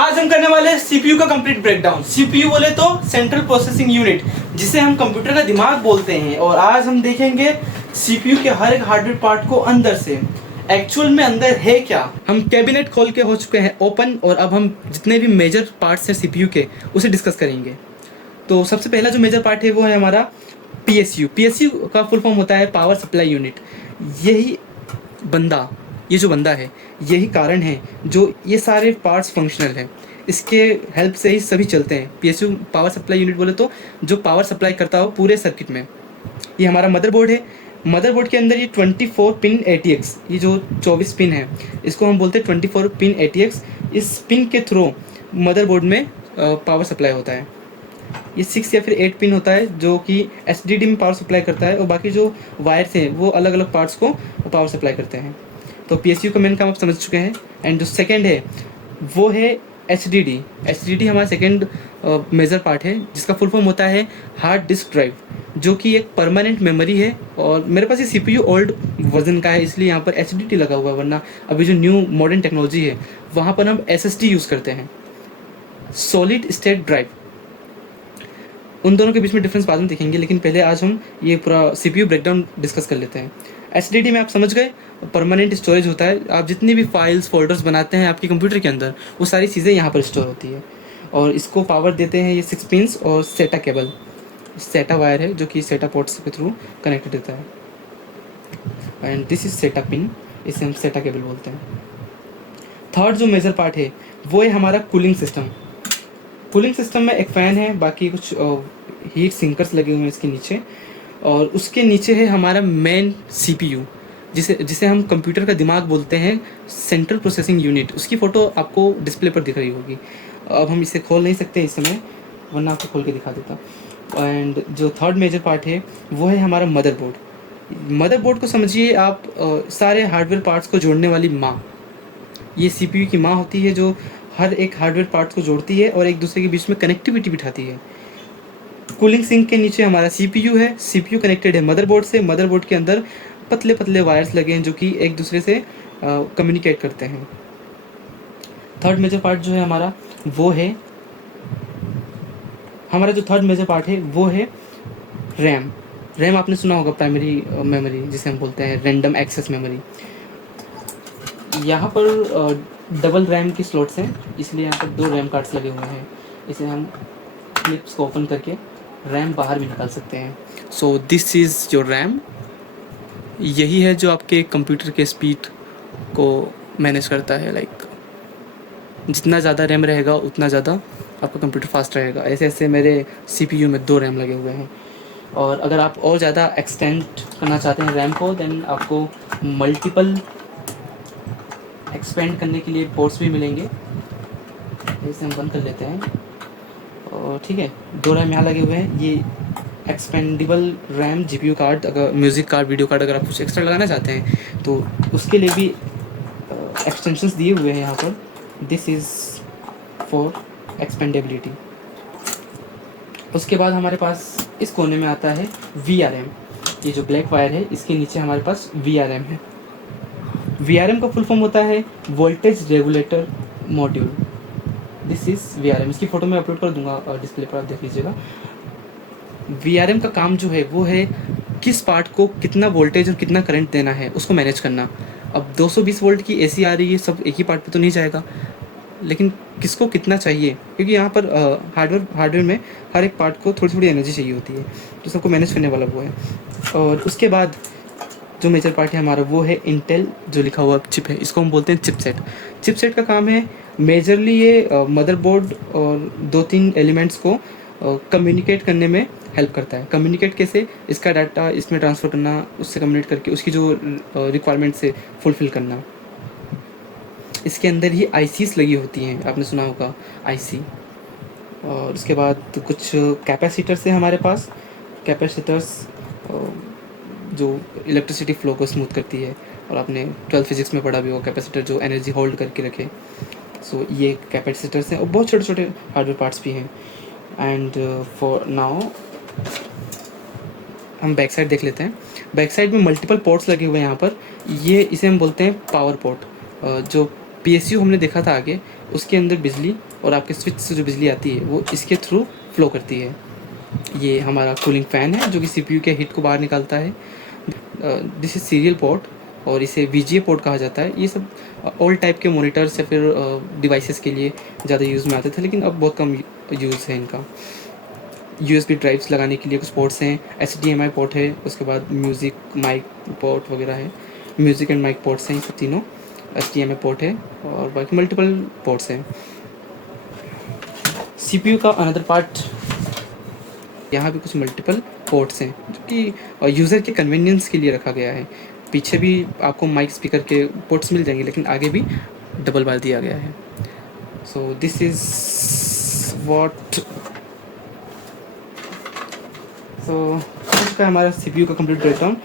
आज हम करने वाले हैं सीपीयू का कंप्लीट ब्रेकडाउन। सीपीयू बोले तो सेंट्रल प्रोसेसिंग यूनिट, जिसे हम कंप्यूटर का दिमाग बोलते हैं। और आज हम देखेंगे सीपीयू के हर एक हार्डवेयर पार्ट को अंदर से, एक्चुअल में अंदर है क्या। हम कैबिनेट खोल के हो चुके हैं ओपन, और अब हम जितने भी मेजर पार्ट्स हैं सीपीयू के उसे डिस्कस करेंगे। तो सबसे पहला जो मेजर पार्ट है वो है हमारा पीएसयू। पीएसयू का फुल फॉर्म होता है पावर सप्लाई यूनिट। यही बंदा, ये जो बंदा है, यही कारण है जो ये सारे पार्ट्स फंक्शनल हैं। इसके हेल्प से ही सभी चलते हैं। पीएसयू पावर सप्लाई यूनिट बोले तो जो पावर सप्लाई करता हो पूरे सर्किट में। ये हमारा मदरबोर्ड है। मदरबोर्ड के अंदर ये 24 पिन ATX, ये जो 24 पिन है इसको हम बोलते हैं 24 पिन ATX। इस पिन के थ्रू मदरबोर्ड में पावर सप्लाई होता है। ये 6 या फिर 8 पिन होता है जो कि SDD में पावर सप्लाई करता है, और बाकी जो वायर्स हैं वो अलग अलग पार्ट्स को पावर सप्लाई करते हैं। तो पीएसयू का मेन काम आप समझ चुके हैं। एंड जो सेकंड है वो है HDD। HDD हमारा सेकंड मेजर पार्ट है, जिसका फुल फॉर्म होता है हार्ड डिस्क ड्राइव, जो कि एक परमानेंट मेमोरी है। और मेरे पास ये CPU ओल्ड वर्जन का है, इसलिए यहाँ पर HDD लगा हुआ है, वरना अभी जो न्यू मॉडर्न टेक्नोलॉजी है वहाँ पर हम SSD यूज़ करते हैं, सॉलिड स्टेट ड्राइव। उन दोनों के बीच में डिफरेंस बाद में देखेंगे, लेकिन पहले आज हम ये पूरा CPU ब्रेकडाउन डिस्कस कर लेते हैं। HDD में आप समझ गए, परमानेंट स्टोरेज होता है। आप जितनी भी फाइल्स फोल्डर्स बनाते हैं आपके कंप्यूटर के अंदर, वो सारी चीज़ें यहाँ पर स्टोर होती है। और इसको पावर देते हैं ये 6 पिन्स और सेटा केबल, सेटा वायर है जो कि सेटा पोर्ट्स के थ्रू कनेक्टेड रहता है। एंड दिस इज सेटा पिन, इसे हम सेटा केबल बोलते हैं। थर्ड जो मेजर पार्ट है वो है हमारा कूलिंग सिस्टम। कूलिंग सिस्टम में एक फ़ैन है, बाकी कुछ हीट सिंकर्स लगे हुए हैं इसके नीचे, और उसके नीचे है हमारा मेन CPU, जिसे हम कंप्यूटर का दिमाग बोलते हैं, सेंट्रल प्रोसेसिंग यूनिट। उसकी फ़ोटो आपको डिस्प्ले पर दिख रही होगी। अब हम इसे खोल नहीं सकते इस समय, वरना आपको खोल के दिखा देता। एंड जो थर्ड मेजर पार्ट है वो है हमारा मदरबोर्ड। मदरबोर्ड को समझिए आप सारे हार्डवेयर पार्ट्स को जोड़ने वाली माँ। ये CPU की माँ होती है जो हर एक हार्डवेयर पार्ट्स को जोड़ती है और एक दूसरे के बीच में कनेक्टिविटी बिठाती है। कूलिंग सिंक के नीचे हमारा CPU है। CPU कनेक्टेड है मदरबोर्ड से। मदरबोर्ड के अंदर पतले पतले वायर्स लगे हैं जो कि एक दूसरे से कम्युनिकेट करते हैं। थर्ड मेजर पार्ट जो है हमारा वो है, हमारा जो थर्ड मेजर पार्ट है वो है रैम। रैम आपने सुना होगा, प्राइमरी मेमोरी जिसे हम बोलते हैं रैंडम एक्सेस मेमोरी। यहाँ पर डबल रैम की स्लॉट्स हैं, इसलिए यहाँ पर 2 रैम कार्ड्स लगे हुए हैं। इसे हम क्लिप्स को ओपन करके रैम बाहर भी निकाल सकते हैं। So this is your RAM. यही है जो आपके कंप्यूटर के स्पीड को मैनेज करता है। लाइक जितना ज़्यादा रैम रहेगा उतना ज़्यादा आपका कंप्यूटर फास्ट रहेगा। ऐसे ऐसे मेरे CPU में 2 रैम लगे हुए हैं। और अगर आप और ज़्यादा एक्सटेंड करना चाहते हैं रैम को, देन आपको मल्टीपल एक्सपेंड करने के लिए पोर्ट्स भी मिलेंगे। इसे हम बंद कर लेते हैं। और ठीक है, 2 रैम यहाँ लगे हुए हैं। ये एक्सपेंडेबल रैम, GPU कार्ड, अगर म्यूज़िक कार्ड, वीडियो कार्ड अगर आप कुछ एक्स्ट्रा लगाना चाहते हैं तो उसके लिए भी एक्सटेंशंस दिए हुए हैं यहाँ पर। This is for expendability. उसके बाद हमारे पास इस कोने में आता है VRM। ये जो ब्लैक वायर है इसके नीचे हमारे पास VRM है। VRM का फुल फॉर्म होता है voltage regulator module. This is VRM। इसकी फ़ोटो मैं अपलोड कर दूंगा डिस्प्ले पर, आप देख लीजिएगा। VRM का काम जो है वो है किस पार्ट को कितना वोल्टेज और कितना करंट देना है उसको मैनेज करना। अब 220 वोल्ट की AC आ रही है, सब एक ही पार्ट पे तो नहीं जाएगा, लेकिन किसको कितना चाहिए, क्योंकि यहाँ पर हार्डवेयर में हर एक पार्ट को थोड़ी थोड़ी एनर्जी चाहिए होती है, तो सबको मैनेज करने वाला वो है। और उसके बाद जो मेजर पार्ट है हमारा वो है इंटेल जो लिखा हुआ चिप है, इसको हम बोलते हैं चिपसेट। चिपसेट का काम है मेजरली ये मदरबोर्ड और 2-3 एलिमेंट्स को कम्युनिकेट करने में हेल्प करता है। कम्युनिकेट कैसे, इसका डाटा इसमें ट्रांसफ़र करना, उससे कम्युनिकेट करके उसकी जो रिक्वायरमेंट से फुलफ़िल करना। इसके अंदर ही ICs लगी होती हैं, आपने सुना होगा IC। और उसके बाद कुछ कैपेसिटर्स हैं हमारे पास। कैपेसिटर्स जो इलेक्ट्रिसिटी फ्लो को स्मूथ करती है, और आपने 12 फिजिक्स में पढ़ा भी होगा कैपेसिटर जो एनर्जी होल्ड करके रखे। सो ये कैपेसिटर्स हैं, और बहुत छोटे छोटे हार्डवेयर पार्ट्स भी हैं। एंड फॉर नाउ हम बैक साइड देख लेते हैं। बैक साइड में मल्टीपल पोर्ट्स लगे हुए हैं यहाँ पर। ये इसे हम बोलते हैं पावर पोर्ट। जो PSU हमने देखा था आगे, उसके अंदर बिजली और आपके स्विच से जो बिजली आती है वो इसके थ्रू फ्लो करती है। ये हमारा कूलिंग फ़ैन है जो कि CPU के हीट को बाहर निकालता है। दिस इज़ सीरियल पोर्ट और इसे VGA पोर्ट कहा जाता है। ये सब ऑल टाइप के मोनीटर्स या फिर डिवाइसेस के लिए ज़्यादा यूज़ में आते थे, लेकिन अब बहुत कम यूज़ है इनका। USB ड्राइव्स लगाने के लिए कुछ पोर्ट्स हैं, HDMI पोर्ट है, उसके बाद म्यूज़िक माइक पोर्ट वगैरह है, म्यूज़िक एंड माइक पोर्ट्स हैं ये सब तीनों, HDMI पोर्ट है और बाकी मल्टीपल पोर्ट्स हैं। CPU का अनदर पार्ट, यहाँ भी कुछ मल्टीपल पोर्ट्स हैं जो कि यूज़र के कन्वीनियंस के लिए रखा गया है। पीछे भी आपको माइक स्पीकर के पोर्ट्स मिल जाएंगे, लेकिन आगे भी डबल बार दिया गया है। सो दिस इज़ व्हाट, सो इसका हमारा CPU का कंप्लीट ब्रेकडाउन।